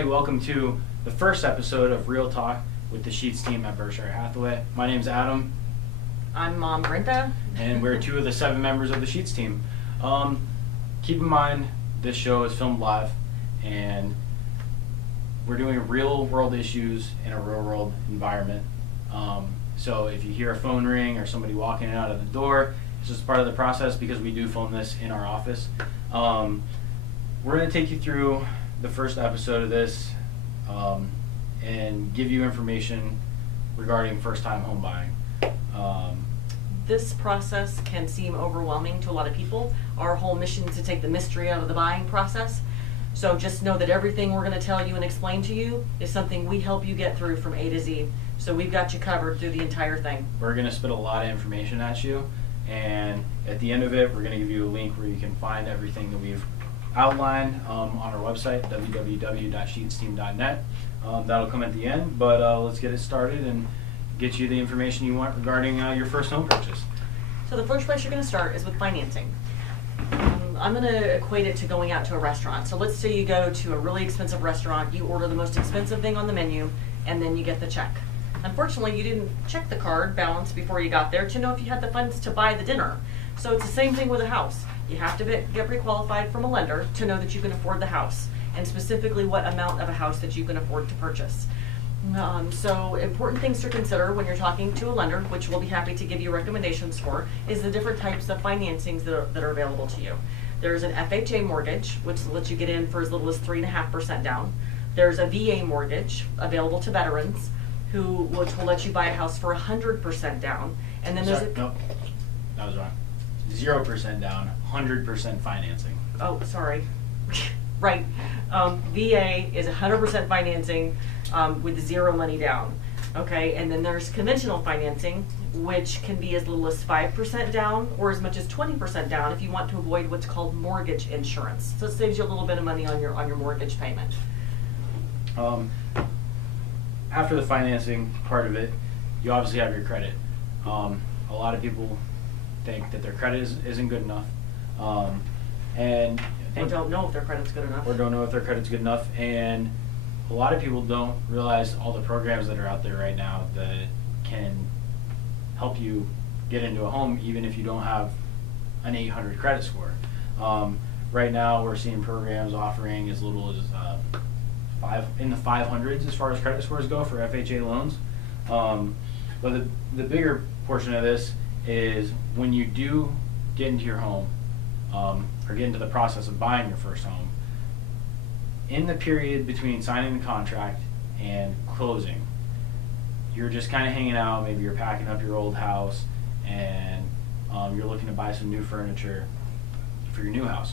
everybody, welcome to the first episode of Real Talk with the Sheets team at Berkshire Hathaway. My name's Adam. I'm Mom Brenda. And we're two of the 7 members of the Sheets team. Keep in mind, this show is filmed live, and we're doing real world issues in a real world environment. So if you hear a phone ring or somebody walking in and out of the door, it's just part of the process because we do film this in our office. We're going to take you through the first episode of this and give you information regarding first-time home buying. This process can seem overwhelming to a lot of people. Our whole mission is to take the mystery out of the buying process. So just know that everything we're going to tell you and explain to you is something we help you get through from A to Z. So we've got you covered through the entire thing. We're going to spit a lot of information at you, and at the end of it, we're going to give you a link where you can find everything that we've outlined on our website, www.sheetsteam.net. That'll come at the end, but let's get it started and get you the information you want regarding your first home purchase. So the first place you're going to start is with financing. I'm going to equate it to going out to a restaurant. So let's say you go to a really expensive restaurant, you order the most expensive thing on the menu, and then you get the check. Unfortunately, you didn't check the card balance before you got there to know if you had the funds to buy the dinner. So it's the same thing with a house. You have to get pre-qualified from a lender to know that you can afford the house, and specifically what amount of a house that you can afford to purchase. So important things to consider when you're talking to a lender, which we'll be happy to give you recommendations for, is the different types of financings that are available to you. There's an FHA mortgage, which lets you get in for as little as 3.5% down. There's a VA mortgage available to veterans, which will let you buy a house for 100% down. And then Nope, that was wrong. 0% down, 100% financing. Oh, sorry. Right. VA is 100% financing with 0 money down. Okay, and then there's conventional financing, which can be as little as 5% down or as much as 20% down if you want to avoid what's called mortgage insurance. So it saves you a little bit of money on your mortgage payment. After the financing part of it, you obviously have your credit. A lot of people think that their credit isn't good enough, and Or don't know if their credit's good enough. Or don't know if their credit's good enough, and a lot of people don't realize all the programs that are out there right now that can help you get into a home even if you don't have an 800 credit score. Right now we're seeing programs offering as little as in the 500s as far as credit scores go for FHA loans. But the bigger portion of this is when you do get into your home or get into the process of buying your first home, in the period between signing the contract and closing, you're just kind of hanging out. Maybe you're packing up your old house and you're looking to buy some new furniture for your new house.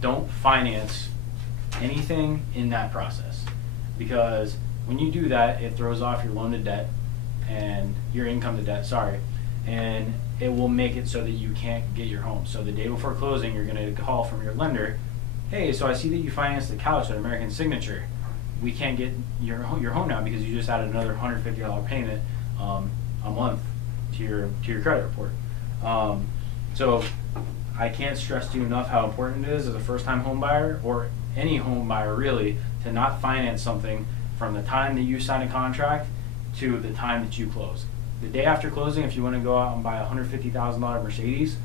Don't finance anything in that process, because when you do that, it throws off your loan to debt and your income to debt, and it will make it so that you can't get your home. So the day before closing, you're going to call from your lender, hey, so I see that you financed the couch at American Signature. We can't get your home now because you just added another $150 payment a month to your credit report. So I can't stress to you enough how important it is as a first-time home buyer, or any home buyer really, to not finance something from the time that you sign a contract to the time that you close. The day after closing, if you want to go out and buy a $150,000 Mercedes,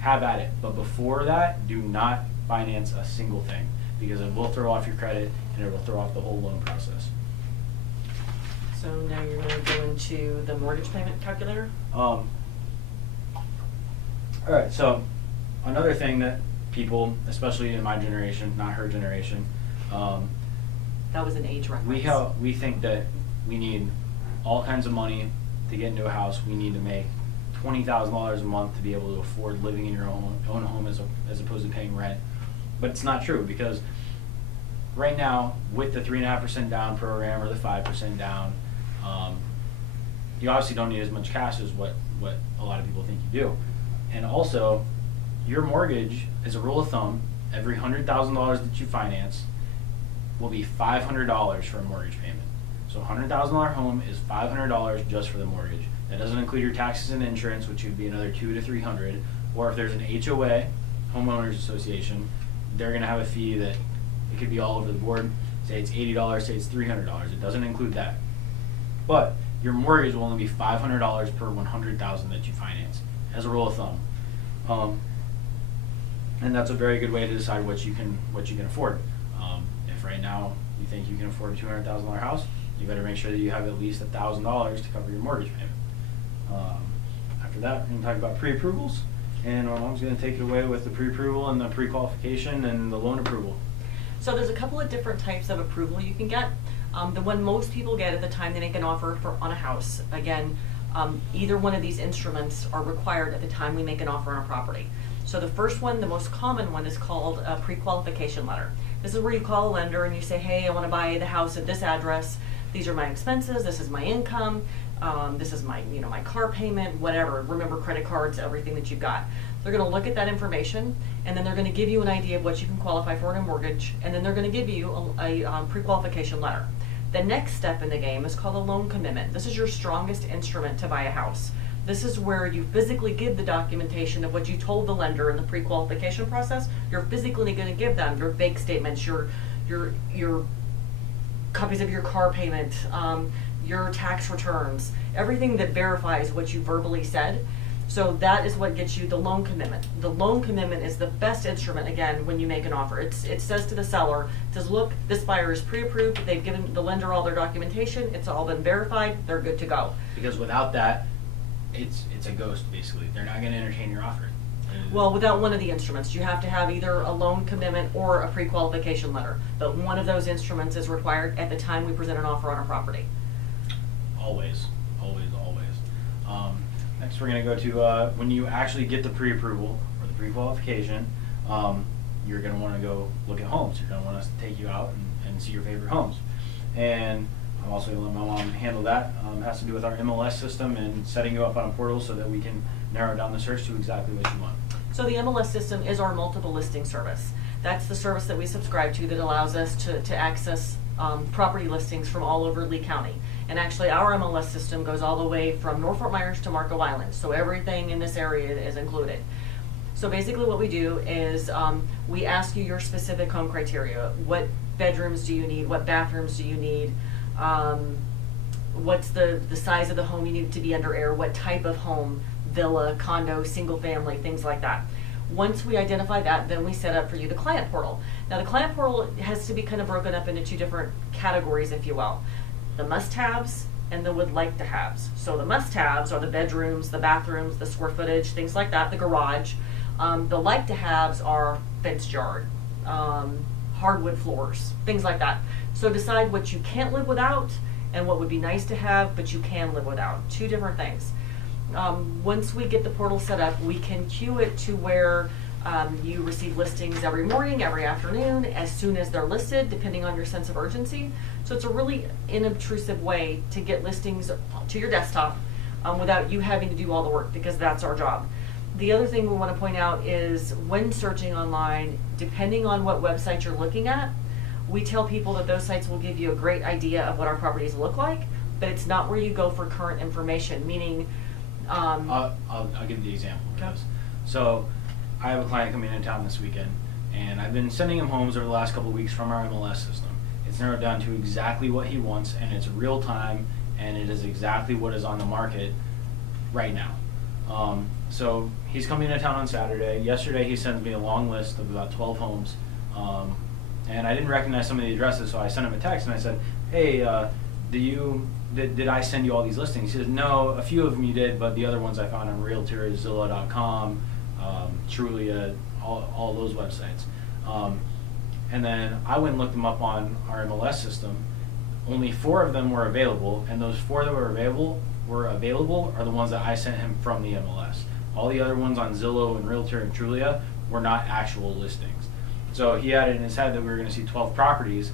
have at it. But before that, do not finance a single thing, because it will throw off your credit and it will throw off the whole loan process. So now you're going to go into the mortgage payment calculator? All right, so another thing that people, especially in my generation, not her generation, that was an age reference. We think that we need all kinds of money to get into a house. We need to make $20,000 a month to be able to afford living in your own home as opposed to paying rent. But it's not true, because right now with the 3.5% down program or the 5% down, you obviously don't need as much cash as what a lot of people think you do. And also, your mortgage, as a rule of thumb, every $100,000 that you finance will be $500 for a mortgage payment. So a $100,000 home is $500 just for the mortgage. That doesn't include your taxes and insurance, which would be another $200 to $300. Or if there's an HOA, homeowners association, they're going to have a fee that it could be all over the board. say it's $80, say it's $300. It doesn't include that. But your mortgage will only be $500 per $100,000 that you finance, as a rule of thumb. And that's a very good way to decide what you can afford. If right now you think you can afford a $200,000 house, you better make sure that you have at least $1,000 to cover your mortgage payment. After that, we're going to talk about pre-approvals, and my mom's going to take it away with the pre-approval and the pre-qualification and the loan approval. So there's a couple of different types of approval you can get. The one most people get at the time they make an offer on a house, again, either one of these instruments are required at the time we make an offer on a property. So the first one, the most common one, is called a pre-qualification letter. This is where you call a lender and you say, hey, I want to buy the house at this address. These are my expenses. This is my income. This is my, my car payment, whatever. Remember, credit cards, everything that you've got. They're going to look at that information, and then they're going to give you an idea of what you can qualify for in a mortgage, and then they're going to give you a pre-qualification letter. The next step in the game is called a loan commitment. This is your strongest instrument to buy a house. This is where you physically give the documentation of what you told the lender in the pre-qualification process. You're physically going to give them your bank statements, your copies of your car payment, your tax returns, everything that verifies what you verbally said. So that is what gets you the loan commitment. The loan commitment is the best instrument, again, when you make an offer. It says to the seller, it says, look, this buyer is pre-approved, they've given the lender all their documentation, it's all been verified, they're good to go. Because without that, it's a ghost, basically. They're not going to entertain your offer. Well, without one of the instruments, you have to have either a loan commitment or a pre-qualification letter. But one of those instruments is required at the time we present an offer on a property. Always, always, always. Next, we're going to go to when you actually get the pre-approval or the pre-qualification, you're going to want to go look at homes. You're going to want us to take you out and see your favorite homes. And I'm also going to let my mom handle that. It has to do with our MLS system and setting you up on a portal so that we can narrow down the search to exactly what you want. So the MLS system is our multiple listing service. That's the service that we subscribe to that allows us to access property listings from all over Lee County. And actually our MLS system goes all the way from North Fort Myers to Marco Island. So everything in this area is included. So basically what we do is we ask you your specific home criteria. What bedrooms do you need? What bathrooms do you need? What's the size of the home you need to be under air? What type of home? Villa, condo, single family, things like that. Once we identify that, then we set up for you the client portal. Now the client portal has to be kind of broken up into two different categories, if you will. The must-haves and the would-like-to-haves. So the must-haves are the bedrooms, the bathrooms, the square footage, things like that, the garage. The like-to-haves are fenced yard, hardwood floors, things like that. So decide what you can't live without and what would be nice to have, but you can live without. Two different things. Once we get the portal set up, we can queue it to where you receive listings every morning, every afternoon, as soon as they're listed, depending on your sense of urgency. So it's a really inobtrusive way to get listings to your desktop without you having to do all the work, because that's our job. The other thing we want to point out is when searching online, depending on what website you're looking at, we tell people that those sites will give you a great idea of what our properties look like, but it's not where you go for current information, meaning I'll give you the example of this. So I have a client coming into town this weekend, and I've been sending him homes over the last couple of weeks from our MLS system. It's narrowed down to exactly what he wants, and it's real time, and it is exactly what is on the market right now. So he's coming into town on Saturday. Yesterday he sent me a long list of about 12 homes, and I didn't recognize some of the addresses, so I sent him a text and I said, hey, did I send you all these listings? He said, no, a few of them you did, but the other ones I found on Realtor, Zillow.com, Trulia, all those websites. And then I went and looked them up on our MLS system. Only 4 of them were available, and those 4 that were available are the ones that I sent him from the MLS. All the other ones on Zillow and Realtor and Trulia were not actual listings. So he had it in his head that we were going to see 12 properties,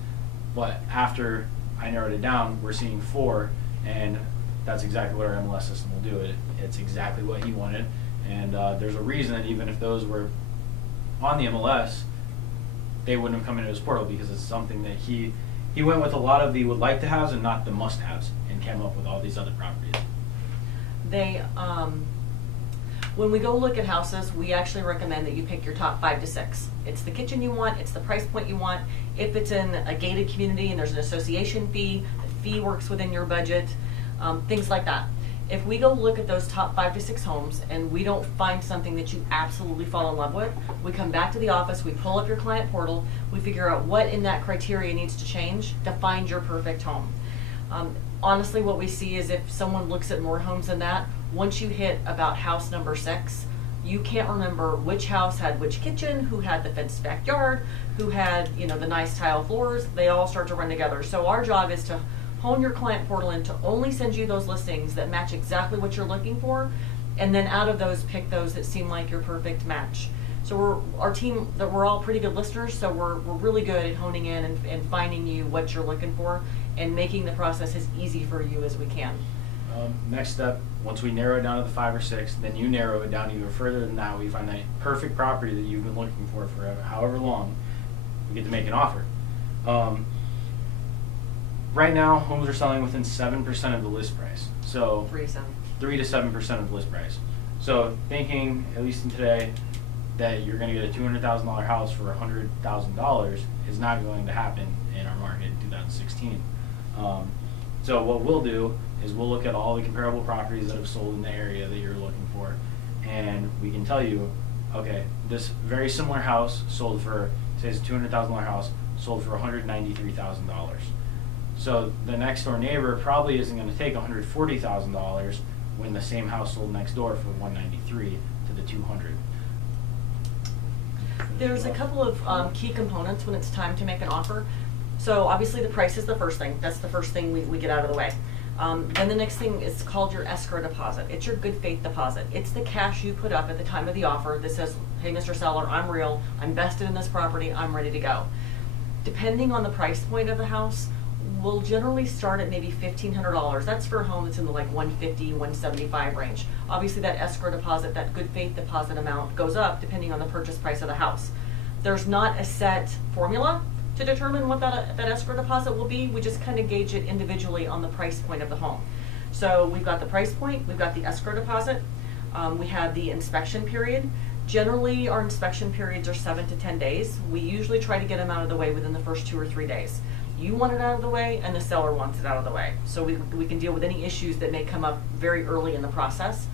but after I narrowed it down, we're seeing 4, and that's exactly what our MLS system will do. It's exactly what he wanted, and there's a reason that even if those were on the MLS, they wouldn't have come into his portal, because it's something that he went with a lot of the would like to haves and not the must haves, and came up with all these other properties. When we go look at houses, we actually recommend that you pick your top 5 to 6. It's the kitchen you want, it's the price point you want. If it's in a gated community and there's an association fee, the fee works within your budget, things like that. If we go look at those top 5 to 6 homes and we don't find something that you absolutely fall in love with, we come back to the office, we pull up your client portal, we figure out what in that criteria needs to change to find your perfect home. Honestly, what we see is if someone looks at more homes than that, once you hit about house number 6, you can't remember which house had which kitchen, who had the fenced backyard, who had, you know, the nice tile floors. They all start to run together. So our job is to hone your client portal in to only send you those listings that match exactly what you're looking for, and then out of those, pick those that seem like your perfect match. So our team, we're all pretty good listeners, so we're really good at honing in and finding you what you're looking for and making the process as easy for you as we can. Next step, once we narrow it down to the 5 or 6, then you narrow it down even further than that. We find that perfect property that you've been looking for however long. We get to make an offer. Right now, homes are selling within 7% of the list price. So 3 to 7% of the list price. So thinking, at least in today, that you're going to get a $200,000 house for $100,000 is not going to happen in our market in 2016. So what we'll do is we'll look at all the comparable properties that have sold in the area that you're looking for, and we can tell you, okay, this very similar house sold for, say it's a $200,000 house, sold for $193,000. So the next door neighbor probably isn't going to take $140,000 when the same house sold next door for $193,000 to the $200,000. There's a couple of key components when it's time to make an offer. So obviously the price is the first thing. That's the first thing we get out of the way. Then the next thing is called your escrow deposit. It's your good faith deposit. It's the cash you put up at the time of the offer that says, hey, Mr. Seller, I'm real, I'm vested in this property, I'm ready to go. Depending on the price point of the house, we'll generally start at maybe $1,500. That's for a home that's in the like $150, $175 range. Obviously that escrow deposit, that good faith deposit amount goes up depending on the purchase price of the house. There's not a set formula to determine what that escrow deposit will be. We just kind of gauge it individually on the price point of the home. So we've got the price point, we've got the escrow deposit, we have the inspection period. Generally our inspection periods are 7 to 10 days. We usually try to get them out of the way within the first 2 or 3 days. You want it out of the way and the seller wants it out of the way. So we can deal with any issues that may come up very early in the process.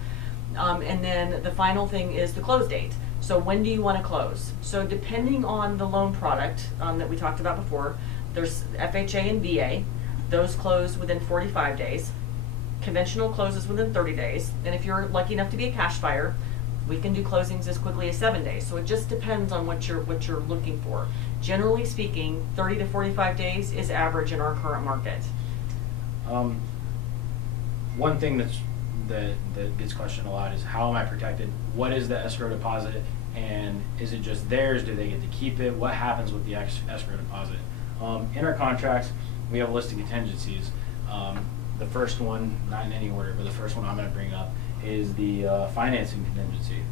And then the final thing is the close date. So when do you want to close? So depending on the loan product that we talked about before, there's FHA and VA. Those close within 45 days. Conventional closes within 30 days. And if you're lucky enough to be a cash buyer, we can do closings as quickly as 7 days. So it just depends on what you're looking for. Generally speaking, 30 to 45 days is average in our current market. One thing that gets questioned a lot is, how am I protected? What is the escrow deposit? And is it just theirs? Do they get to keep it? What happens with the escrow deposit? In our contracts, we have a list of contingencies. The first one, not in any order, but the first one I'm going to bring up is the financing contingency.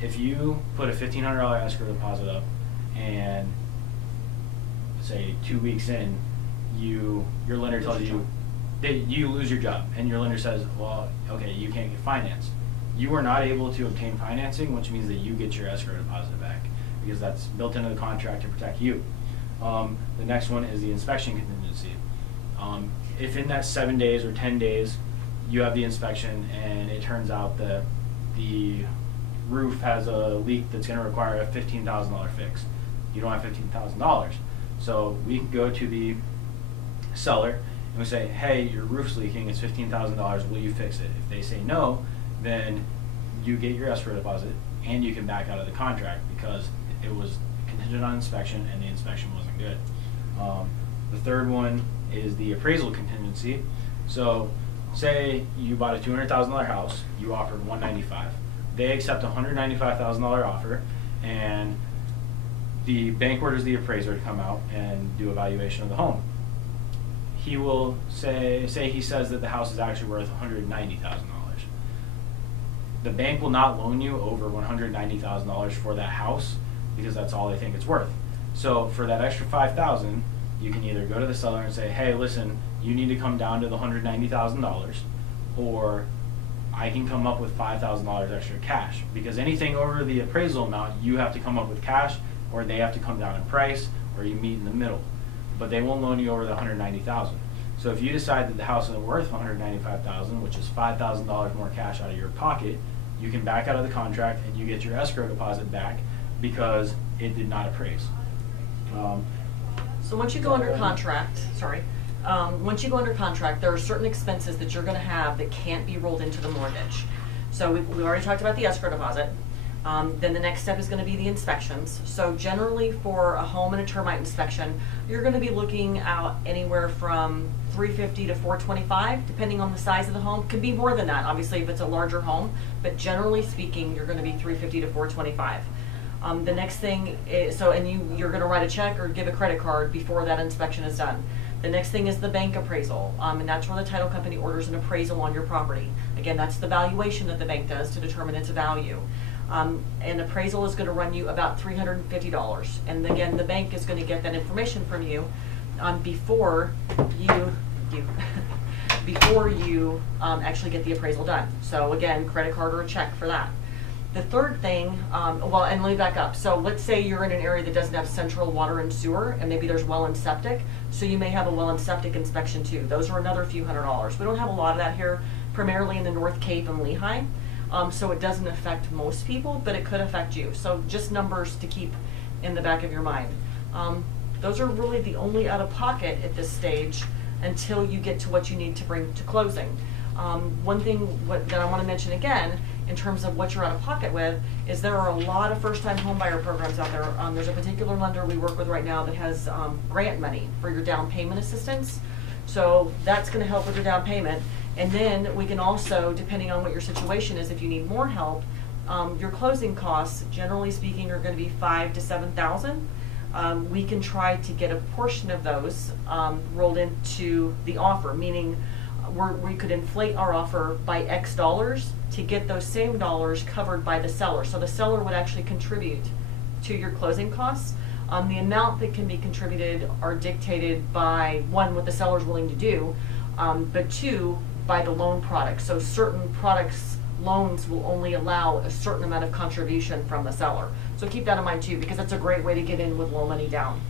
If you put a $1,500 escrow deposit up and say 2 weeks in, your lender tells you you lose your job, and your lender says, well, okay, you can't get financed. You are not able to obtain financing, which means that you get your escrow deposit back, because that's built into the contract to protect you. The next one is the inspection contingency. If in that 7 days or 10 days you have the inspection and it turns out that the roof has a leak that's going to require a $15,000 fix, you don't have $15,000. So we can go to the seller and we say, hey, your roof's leaking, it's $15,000, will you fix it? If they say no, then you get your escrow deposit and you can back out of the contract because it was contingent on inspection and the inspection wasn't good. The third one is the appraisal contingency. So say you bought a $200,000 house, you offered $195,000. They accept a $195,000 offer, and the bank orders the appraiser to come out and do a valuation of the home. He will say he says that the house is actually worth $190,000. The bank will not loan you over $190,000 for that house because that's all they think it's worth. So for that extra $5,000, you can either go to the seller and say, hey, listen, you need to come down to the $190,000, or I can come up with $5,000 extra cash, because anything over the appraisal amount, you have to come up with cash, or they have to come down in price, or you meet in the middle. But they won't loan you over the $190,000. So if you decide that the house isn't worth $195,000, which is $5,000 more cash out of your pocket, you can back out of the contract and you get your escrow deposit back because it did not appraise. So once you go under contract, once you go under contract, there are certain expenses that you're gonna have that can't be rolled into the mortgage. So we already talked about the escrow deposit. Then the next step is gonna be the inspections. So generally for a home and a termite inspection, you're gonna be looking out anywhere from $350 to $425, depending on the size of the home. Could be more than that, obviously, if it's a larger home, but generally speaking, you're gonna be $350 to $425. The next thing is, you're gonna write a check or give a credit card before that inspection is done. The next thing is the bank appraisal, and that's where the title company orders an appraisal on your property. Again, that's the valuation that the bank does to determine its value. An appraisal is gonna run you about $350. And again, the bank is gonna get that information from you before you actually get the appraisal done. So again, credit card or a check for that. The third thing, and let me back up. So let's say you're in an area that doesn't have central water and sewer, and maybe there's well and septic. So you may have a well and septic inspection too. Those are another few $100s. We don't have a lot of that here, primarily in the North Cape and Lehigh. So it doesn't affect most people, but it could affect you. So just numbers to keep in the back of your mind. Those are really the only out-of-pocket at this stage until you get to what you need to bring to closing. One thing that I want to mention again, in terms of what you're out of pocket with, is there are a lot of first-time homebuyer programs out there. There's a particular lender we work with right now that has grant money for your down payment assistance. So that's going to help with your down payment. And then we can also, depending on what your situation is, if you need more help, your closing costs, generally speaking, are going to be $5,000 to $7,000. We can try to get a portion of those rolled into the offer, meaning we could inflate our offer by X dollars to get those same dollars covered by the seller. So the seller would actually contribute to your closing costs. The amount that can be contributed are dictated by, one, what the seller's willing to do, but two, by the loan product. So certain products, loans will only allow a certain amount of contribution from the seller. So keep that in mind too, because that's a great way to get in with low money down.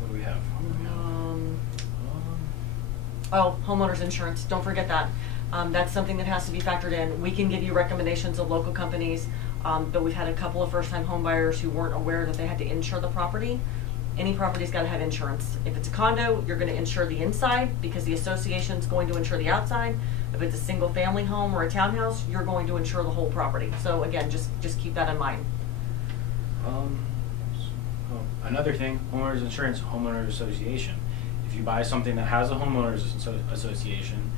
What do we have? Homeowners insurance, don't forget that. That's something that has to be factored in. We can give you recommendations of local companies, but we've had a couple of first-time home buyers who weren't aware that they had to insure the property. Any property's got to have insurance. If it's a condo, you're going to insure the inside because the association's going to insure the outside. If it's a single-family home or a townhouse, you're going to insure the whole property. So again, just keep that in mind. Another thing, homeowners insurance, homeowners association. If you buy something that has a homeowners association,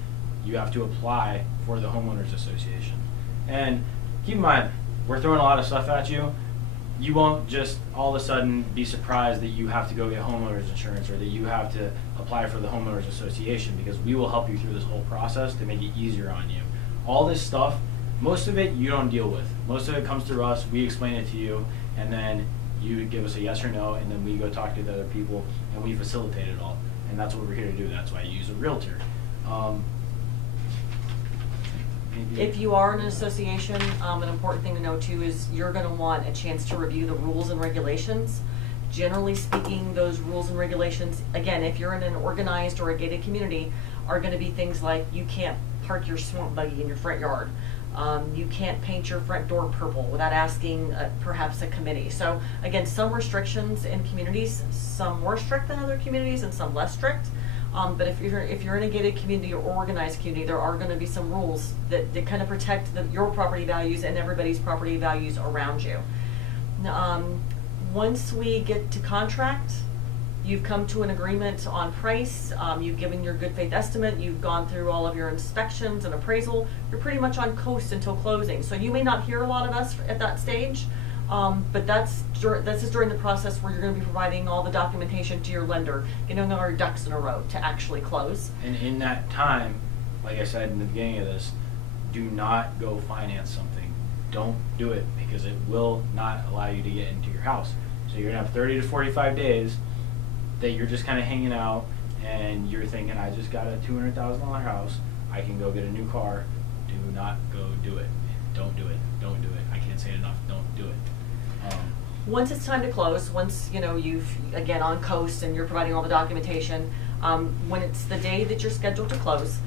you have to apply for the homeowners association. And keep in mind, we're throwing a lot of stuff at you. You won't just all of a sudden be surprised that you have to go get homeowners insurance or that you have to apply for the homeowners association, because we will help you through this whole process to make it easier on you. All this stuff, most of it you don't deal with. Most of it comes through us, we explain it to you, and then you give us a yes or no, and then we go talk to the other people, and we facilitate it all. And that's what we're here to do. That's why you use a realtor. If you are in an association, an important thing to know too is you're going to want a chance to review the rules and regulations. Generally speaking, those rules and regulations, again, if you're in an organized or a gated community, are going to be things like you can't park your swamp buggy in your front yard. You can't paint your front door purple without asking perhaps a committee. So again, some restrictions in communities, some more strict than other communities and some less strict. But if you're in a gated community or organized community, there are going to be some rules that kind of protect your property values and everybody's property values around you. Once we get to contract, you've come to an agreement on price, you've given your good faith estimate, you've gone through all of your inspections and appraisal, you're pretty much on coast until closing. So you may not hear a lot of us at that stage, but this is during the process where you're going to be providing all the documentation to your lender, getting all your ducks in a row to actually close. And in that time, like I said in the beginning of this, do not go finance something. Don't do it, because it will not allow you to get into your house. So you're going to have 30 to 45 days that you're just kind of hanging out and you're thinking, I just got a $200,000 house, I can go get a new car, do not go do it. Don't do it. Don't do it. I can't say it enough. Don't do it. Once it's time to close, once you've again on coast and you're providing all the documentation, when it's the day that you're scheduled to close,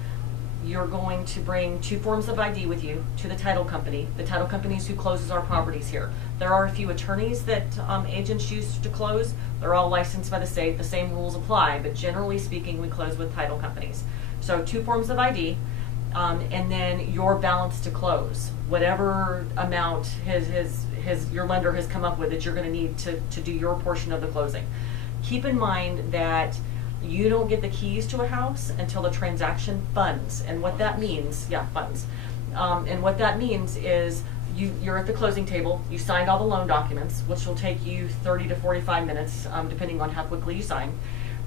you're going to bring 2 forms of ID with you to the title company. The title company is who closes our properties here. There are a few attorneys that agents use to close. They're all licensed by the state. The same rules apply, but generally speaking, we close with title companies. So 2 forms of ID, and then your balance to close, whatever amount your lender has come up with that you're going to need to do your portion of the closing. Keep in mind that you don't get the keys to a house until the transaction funds. And what that means, funds. And what that means is you're at the closing table, you signed all the loan documents, which will take you 30 to 45 minutes, depending on how quickly you sign.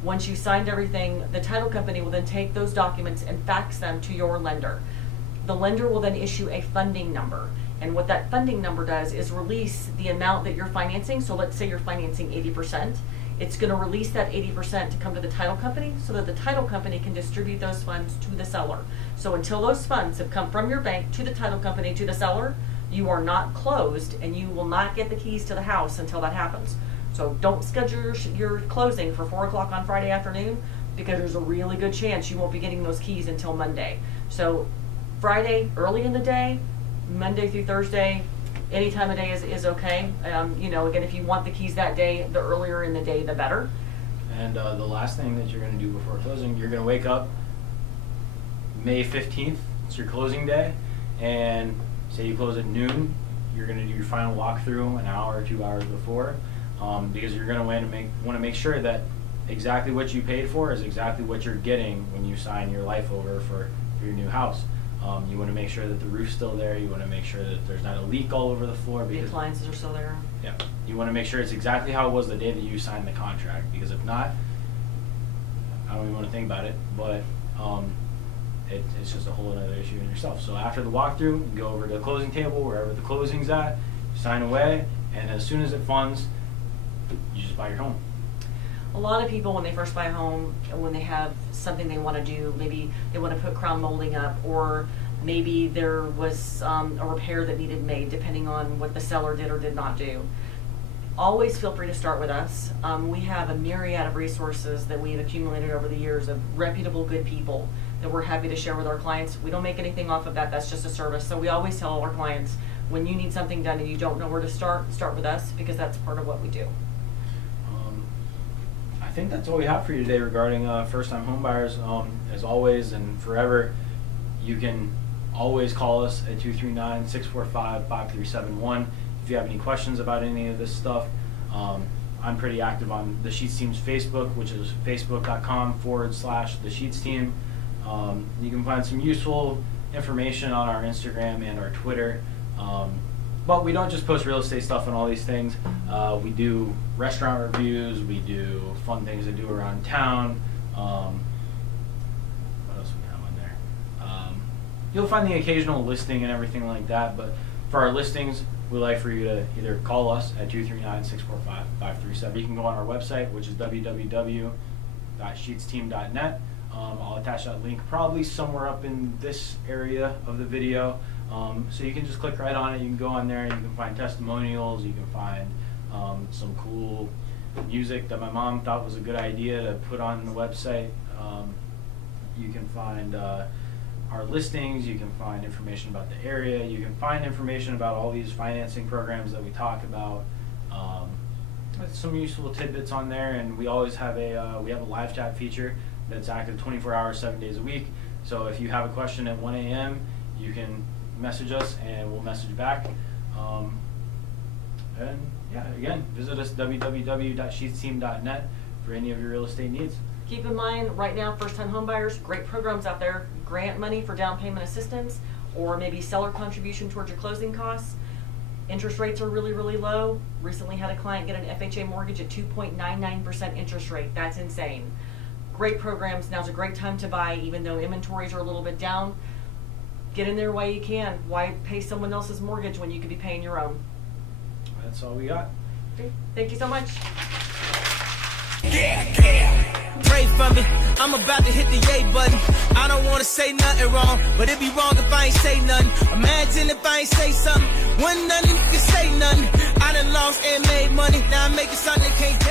Once you signed everything, the title company will then take those documents and fax them to your lender. The lender will then issue a funding number. And what that funding number does is release the amount that you're financing. So let's say you're financing 80%. It's going to release that 80% to come to the title company so that the title company can distribute those funds to the seller. So until those funds have come from your bank to the title company to the seller, you are not closed and you will not get the keys to the house until that happens. So don't schedule your closing for 4 o'clock on Friday afternoon, because there's a really good chance you won't be getting those keys until Monday. So Friday, early in the day, Monday through Thursday, any time of day is okay. Again, if you want the keys that day, the earlier in the day, the better. And the last thing that you're going to do before closing, you're going to wake up May 15th, it's your closing day, and say you close at noon, you're going to do your final walkthrough an hour or 2 hours before, because you're going to want to make sure that exactly what you paid for is exactly what you're getting when you sign your life over for your new house. You want to make sure that the roof's still there. You want to make sure that there's not a leak all over the floor. The Because appliances are still there. yeah, you want to make sure it's exactly how it was the day that you signed the contract. Because if not, I don't even want to think about it. But it's just a whole other issue in yourself. So after the walkthrough, you go over to the closing table, wherever the closing's at, you sign away, and as soon as it funds, you just buy your home. A lot of people, when they first buy a home, when they have something they want to do, maybe they want to put crown molding up, or maybe there was a repair that needed made, depending on what the seller did or did not do. Always feel free to start with us. We have a myriad of resources that we've accumulated over the years of reputable, good people that we're happy to share with our clients. We don't make anything off of that. That's just a service. So we always tell our clients, when you need something done and you don't know where to start with us, because that's part of what we do. I think that's all we have for you today regarding first-time home buyers. As always and forever, you can always call us at 239-645-5371 if you have any questions about any of this stuff. I'm pretty active on the Sheets Team's Facebook, which is facebook.com/the Sheets Team. You can find some useful information on our Instagram and our Twitter. But we don't just post real estate stuff and all these things. We do restaurant reviews, we do fun things to do around town. What else we have on there? You'll find the occasional listing and everything like that, but for our listings, we like for you to either call us at 239-645-5370. You can go on our website, which is www.sheetsteam.net. I'll attach that link probably somewhere up in this area of the video. So you can just click right on it. You can go on there and you can find testimonials. You can find some cool music that my mom thought was a good idea to put on the website. You can find our listings. You can find information about the area. You can find information about all these financing programs that we talk about. Some useful tidbits on there, and we always have a live chat feature that's active 24 hours, 7 days a week. So if you have a question at 1 a.m., you can message us and we'll message back. And yeah, again, visit us www.sheetsteam.net for any of your real estate needs. Keep in mind, right now, first-time home buyers, great programs out there. Grant money for down payment assistance, or maybe seller contribution towards your closing costs. Interest rates are really, really low. Recently had a client get an FHA mortgage at 2.99% interest rate. That's insane. Great programs. Now's a great time to buy, even though inventories are a little bit down. Get in there while you can. Why pay someone else's mortgage when you could be paying your own? That's all we got. Okay. Thank you so much. Yeah. pray for me. I'm about to hit the yay button. I don't wanna say nothing wrong, but it'd be wrong if I ain't say nothing. Imagine if I ain't say something, when none of you can say nothing. I done lost and made money, now I'm making something they can't